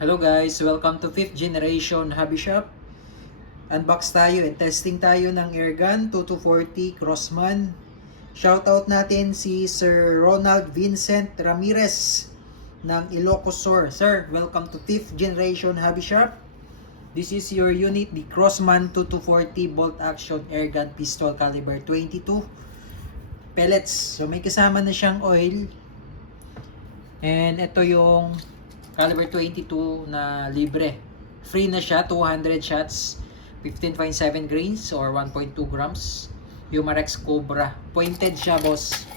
Hello guys, welcome to 5th generation hobby shop. Unbox tayo and testing tayo ng airgun 2240 Crossman. Shoutout natin si Sir Ronald Vincent Ramirez ng Ilocos Sur. Sir, welcome to 5th generation hobby shop. This is your unit, the Crossman 2240 bolt action airgun pistol caliber 22 pellets. So may kasama na siyang oil. And ito yung caliber 22 na libre. Free na siya, 200 shots, 15.7 grains or 1.2 grams. Humarex Cobra. Pointed siya, boss.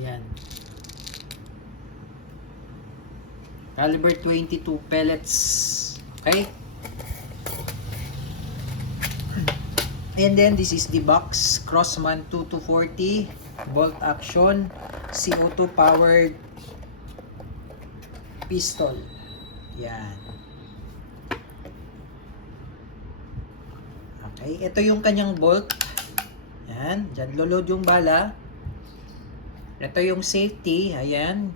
Ayan. Caliber 22 pellets. Okay? And then this is the box. Crossman 2240 bolt action CO2 powered pistol. Yan. Okay, ito yung kanyang bolt. Yan, dyan load yung bala. Ito yung safety, ayan.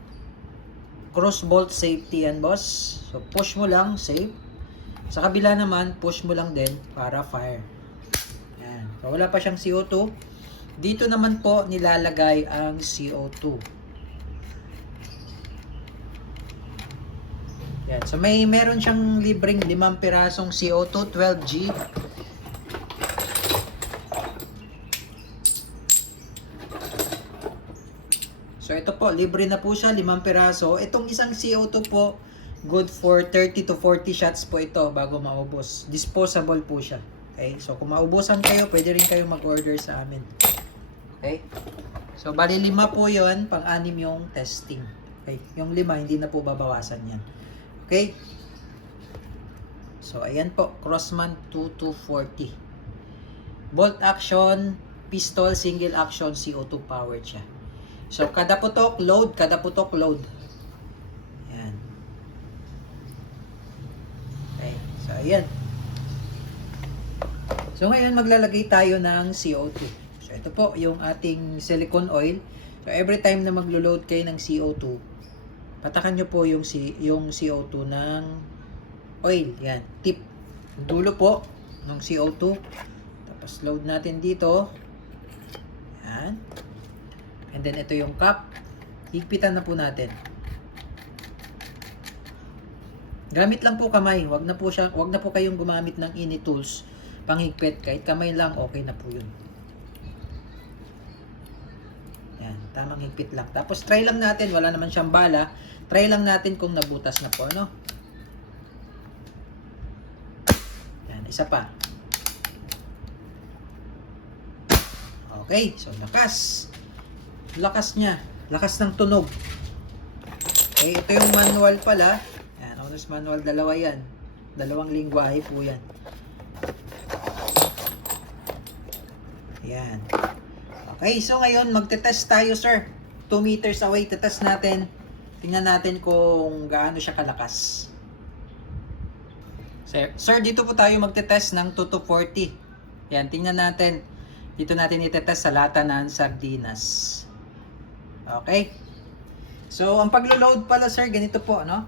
Cross bolt safety yan, boss. So push mo lang, safe. Sa kabila naman, push mo lang din para fire. Yan. So wala pa siyang CO2. Dito naman po nilalagay ang CO2. Yan. So meron siyang libreng 5 pirasong CO2 12G. So ito po, libre na po siya, 5 piraso. Itong isang CO2 po, good for 30 to 40 shots po ito bago maubos. Disposable po siya. Okay? So kung maubusan kayo, pwede rin kayo mag-order sa amin. Okay? So, bali 5 po yun, pang-anim yung testing. Okay? Yung 5, hindi na po babawasan yan. Okay? So, ayan po, Crossman 2240. Bolt action, pistol, single action, CO2 powered siya. So, kada putok, load, kada putok, load. Ayan. Okay? So, ayan. So, ngayon, maglalagay tayo ng CO2. Ito po yung ating silicone oil. So every time na maglo-load kayo ng CO2, patakan nyo po yung CO2 ng oil. Yan, tip. Dulo po ng CO2. Tapos load natin dito. Yan. And then ito yung cap. Higpitan na po natin. Gamit lang po kamay. Wag na po kayong gumamit ng any tools panghigpit. Kahit kamay lang, okay na po yun. Yan, tamang higpit lang. Tapos try lang natin, wala naman siyang bala. Try lang natin kung nabutas na po, no? Yan, isa pa. Okay, so lakas. Lakas niya. Lakas ng tunog. Okay, ito yung manual pala. Yan, owner's manual, dalawa yan. Dalawang lingwahe po yan. Yan. Okay, so ngayon magte-test tayo, sir. 2 meters away, tetest natin. Tingnan natin kung gaano siya kalakas. Sir, dito po tayo magte-test ng 2240. Yan, tingnan natin. Dito natin itetest sa lata ng sardinas. Okay? So, ang paglo-load pala, sir, ganito po, no?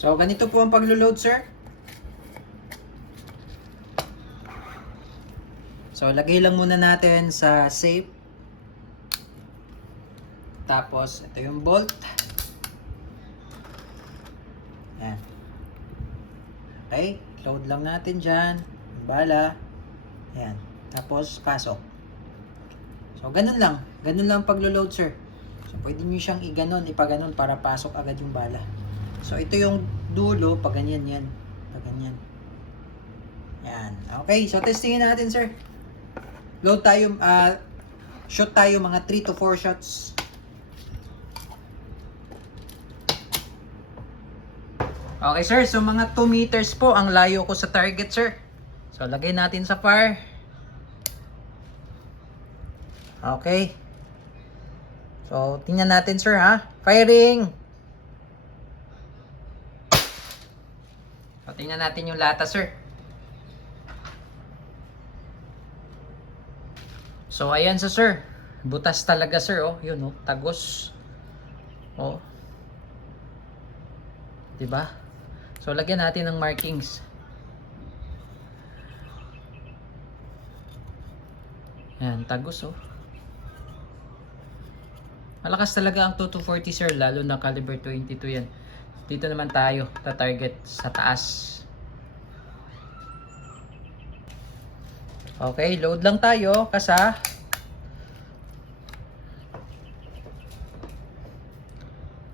So, ganito po ang paglo-load, sir. So, lagay lang muna natin sa safe. Tapos, ito yung bolt. Yan. Okay. Load lang natin dyan. Bala. Yan. Tapos, pasok. So, ganun lang. Ganun lang paglo-load, sir. So, pwede nyo siyang i-ganon, ipaganon para pasok agad yung bala. So, ito yung dulo, pag ganyan yan. Pag ganyan. Yan. Okay, so testingin natin, sir. Load tayo, shoot tayo mga 3 to 4 shots. Okay, sir. So, mga 2 meters po ang layo ko sa target, sir. So, lagay natin sa fire. Okay. So, tingnan natin sir ha. Firing! So, tingnan natin yung lata sir. So, ayan sa sir. Butas talaga sir, oh. Yun, oh. Tagos. Oh. Diba? So, lagyan natin ng markings. Ayan, tagos, oh. Malakas talaga ang 2240 sir, lalo na caliber 22 yan. Dito naman tayo, ta-target sa taas. Okay, load lang tayo, kasa.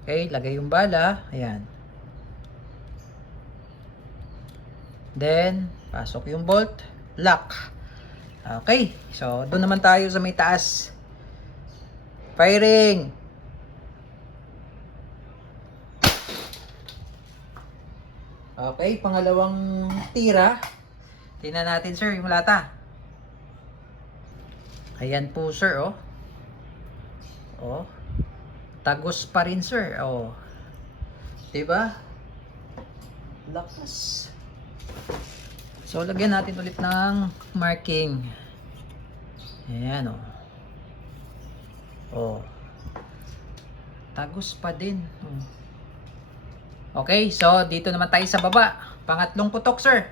Okay, lagay yung bala. Ayan. Then, pasok yung bolt. Lock. Okay, so doon naman tayo sa may taas. Firing! Okay, pangalawang tira. Tingnan natin sir, yung lata. Ayan po sir, oh. Oh. Tagos pa rin sir, oh. Diba? Lakas. So, lagyan natin ulit ng marking. Ayan, oh. Oh. Tagos pa din. Oh. Okay, so dito naman tayo sa baba. Pangatlong putok, sir.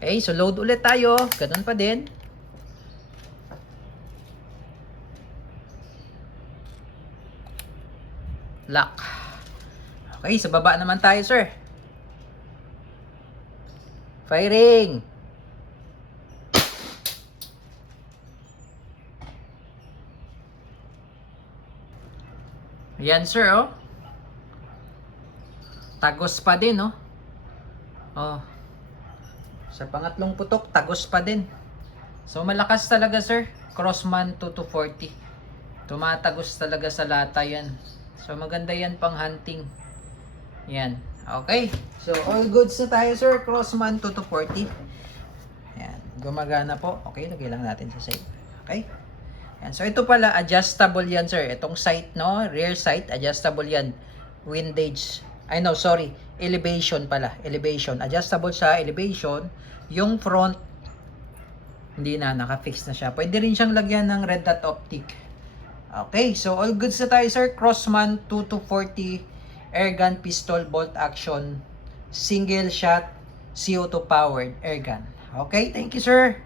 Okay, so load ulit tayo. Ganun pa din. Lock. Okay, sa baba naman tayo, sir. Firing. Yan sir, oh. Tagos pa din, oh. Oh. Sa pangatlong putok, tagos pa din. So malakas talaga sir. Crossman 2240. Tumatagos talaga sa lata yan. So maganda yan pang hunting. Yan. Okay. So all goods na tayo sir. Crossman 2240. Yan. Gumagana po. Okay, lagay lang natin sa save. Okay. Yan. So ito pala, adjustable yan sir. Itong sight, no? Rear sight, adjustable yan. Windage. I know, sorry. Elevation pala. Elevation. Adjustable sa elevation. Yung front, hindi na. Naka-fix na siya. Pwede rin siyang lagyan ng red dot optic. Okay. So all goods na tayo sir. Crossman 2240 airgun pistol bolt action. Single shot CO2 powered airgun. Okay. Thank you sir.